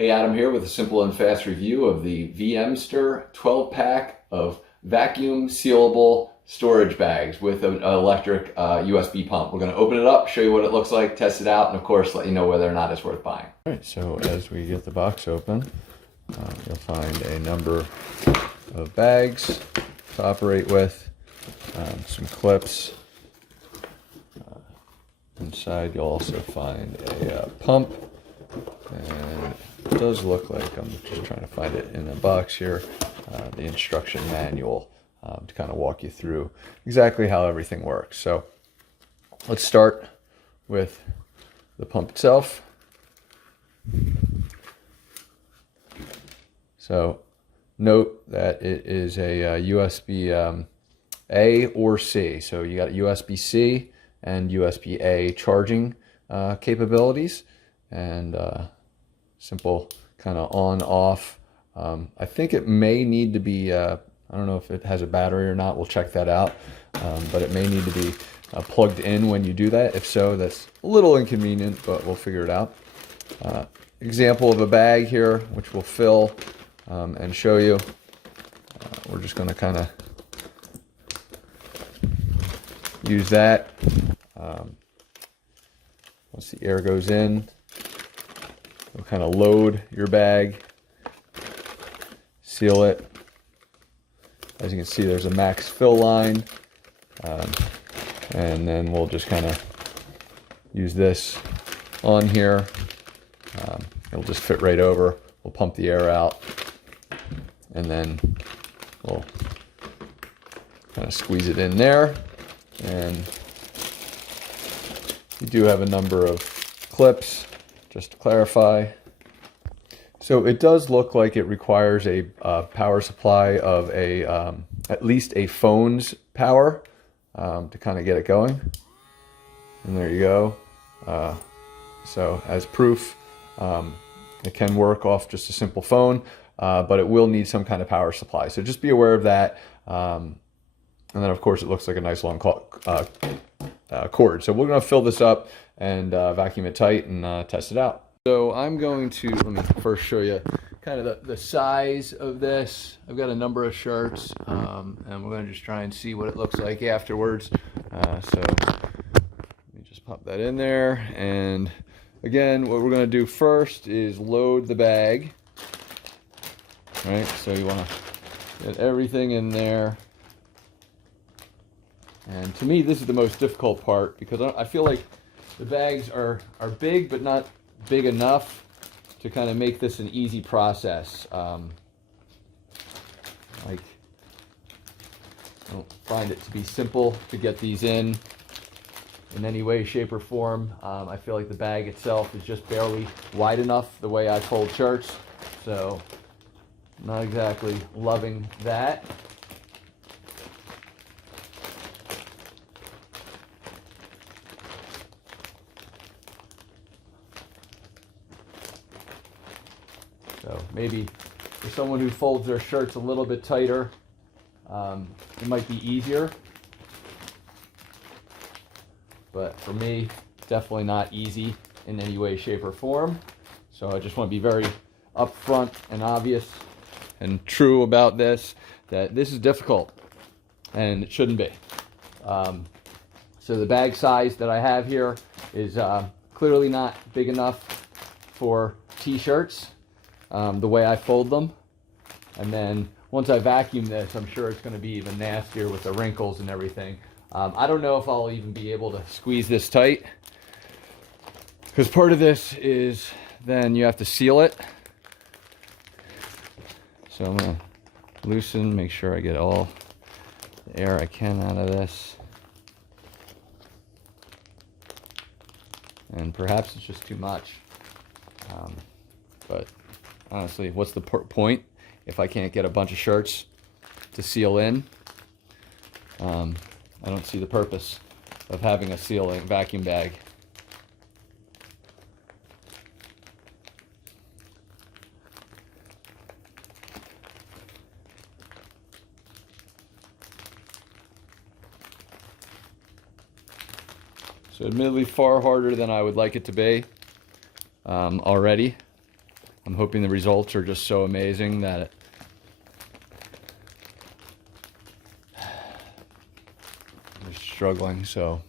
Hey, Adam here with a simple and fast review of the VMstr 12-pack of vacuum sealable storage bags with an electric USB pump. We're going to open it up, show you what it looks like, test it out, and of course let you know whether or not it's worth buying. All right, so as we get the box open, you'll find a number of bags to operate with, some clips. Inside you'll also find a pump, and it does look like, I'm just trying to find it in the box here, the instruction manual to kind of walk you through exactly how everything works. So let's start with the pump itself. So note that it is a USB A or C. So you got USB-C and USB-A charging capabilities, and simple kind of on-off. I think it may need to be, I don't know if it has a battery or not, we'll check that out, but it may need to be plugged in when you do that. If so, that's a little inconvenient, but we'll figure it out. Example of a bag here, which we'll fill and show you. We're just going to kind of use that. Once the air goes in, you'll kind of load your bag, seal it. As you can see, there's a max fill line, and then we'll just kind of use this on here. It'll just fit right over. We'll pump the air out, and then we'll kind of squeeze it in there. And you do have a number of clips, just to clarify. So it does look like it requires a power supply of a at least a phone's power to kind of get it going. And there you go. So as proof, it can work off just a simple phone, but it will need some kind of power supply. So just be aware of that. And then, of course, it looks like a nice long cord. So we're going to fill this up and vacuum it tight and test it out. So I'm going to, let me first show you kind of the size of this. I've got a number of shirts, and we're going to just try and see what it looks like afterwards. So let me just pop that in there. And again, what we're going to do first is load the bag. All right, so you want to get everything in there. And to me, this is the most difficult part, because I feel like the bags are big, but not big enough to kind of make this an easy process. Like, I don't find it to be simple to get these in any way, shape, or form. I feel like the bag itself is just barely wide enough the way I fold shirts, so not exactly loving that. So maybe for someone who folds their shirts a little bit tighter, it might be easier. But for me, definitely not easy in any way, shape, or form. So I just want to be very upfront and obvious and true about this, that this is difficult, and it shouldn't be. So the bag size that I have here is clearly not big enough for t-shirts. The way I fold them, and then once I vacuum this, I'm sure it's going to be even nastier with the wrinkles and everything. I don't know if I'll even be able to squeeze this tight, because part of this is then you have to seal it. So I'm going to loosen, make sure I get all the air I can out of this, and perhaps it's just too much, but honestly, what's the point if I can't get a bunch of shirts to seal in? I don't see the purpose of having a sealing vacuum bag. So admittedly far harder than I would like it to be already. I'm hoping the results are just so amazing that I'm just struggling, so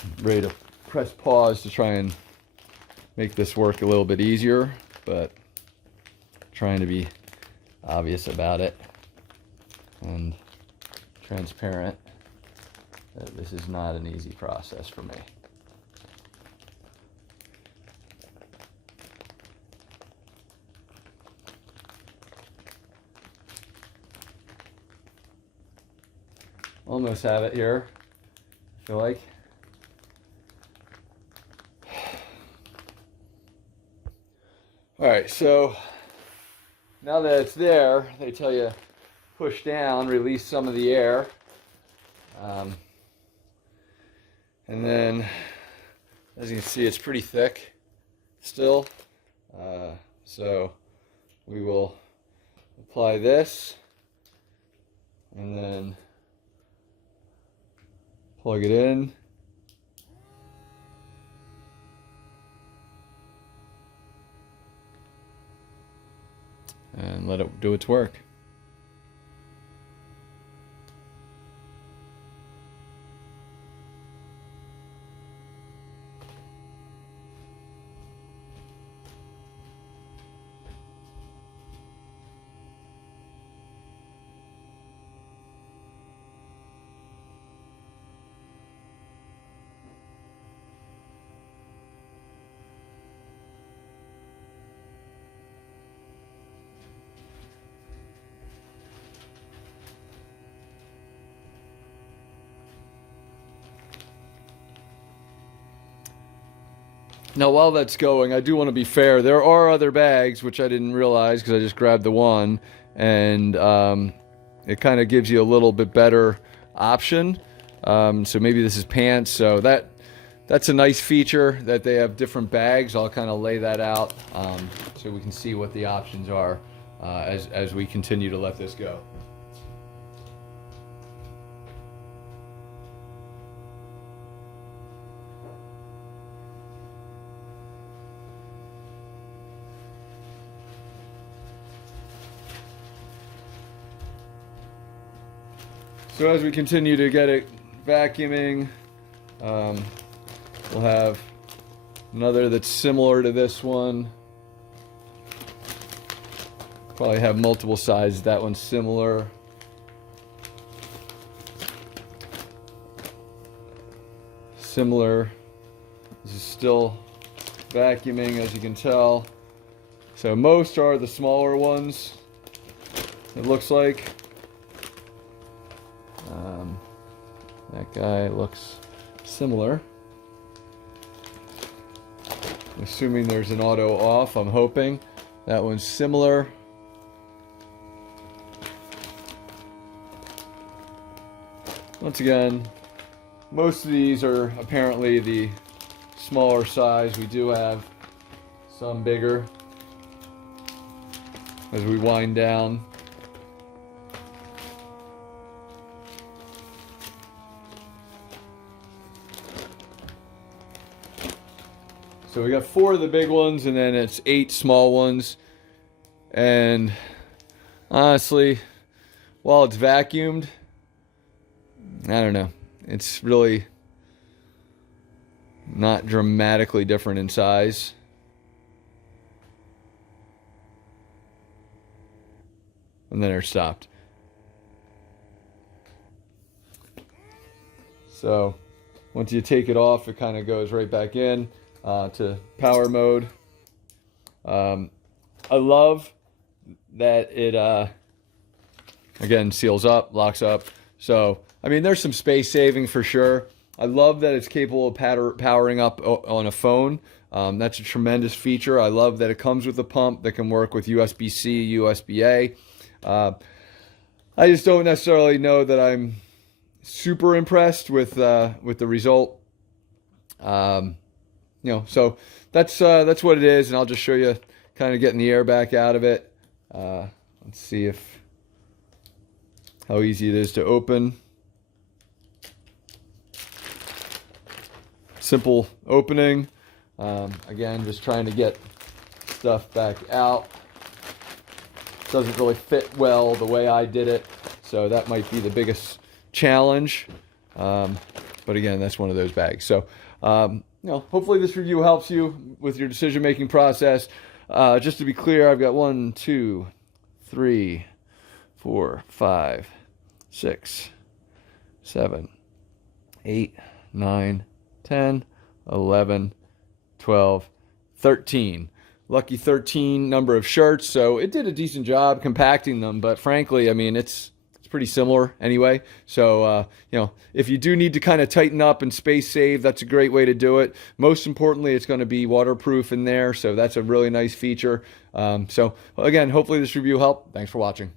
I'm ready to press pause to try and make this work a little bit easier, but trying to be obvious about it and transparent that this is not an easy process for me. Almost have it here, I feel like. All right, so now that it's there, they tell you push down, release some of the air. And then, as you can see, it's pretty thick still. So we will apply this and then plug it in. And let it do its work. Now, while that's going, I do want to be fair. There are other bags, which I didn't realize because I just grabbed the one, and it kind of gives you a little bit better option. So maybe this is pants. So that's a nice feature that they have different bags. I'll kind of lay that out so we can see what the options are as we continue to let this go. So as we continue to get it vacuuming, we'll have another that's similar to this one. Probably have multiple sizes. That one's similar. Similar. This is still vacuuming, as you can tell. So most are the smaller ones, it looks like. That guy looks similar. Assuming there's an auto off, I'm hoping. That one's similar. Once again, most of these are apparently the smaller size. We do have some bigger as we wind down. So we got 4 of the big ones, and then it's 8 small ones. And honestly, while it's vacuumed, I don't know. It's really not dramatically different in size. And then it stopped. So once you take it off, it kind of goes right back in. To power mode. I love that it again seals up, locks up. So I mean, there's some space saving for sure. I love that it's capable of powering up on a phone. That's a tremendous feature. I love that it comes with a pump that can work with USB-C, USB-A. I just don't necessarily know that I'm super impressed with the result. So that's what it is, and I'll just show you kind of getting the air back out of it. Let's see how easy it is to open. Simple opening. Again, just trying to get stuff back out. Doesn't really fit well the way I did it, so that might be the biggest challenge. But again, that's one of those bags. So, hopefully this review helps you with your decision-making process. Just to be clear, I've got 1, 2, 3, 4, 5, 6, 7, 8, 9, 10, 11, 12, 13. Lucky 13 number of shirts, so it did a decent job compacting them, but frankly, I mean, it's pretty similar anyway. So, if you do need to kind of tighten up and space save, that's a great way to do it. Most importantly, it's going to be waterproof in there, so that's a really nice feature. So again, hopefully this review helped. Thanks for watching.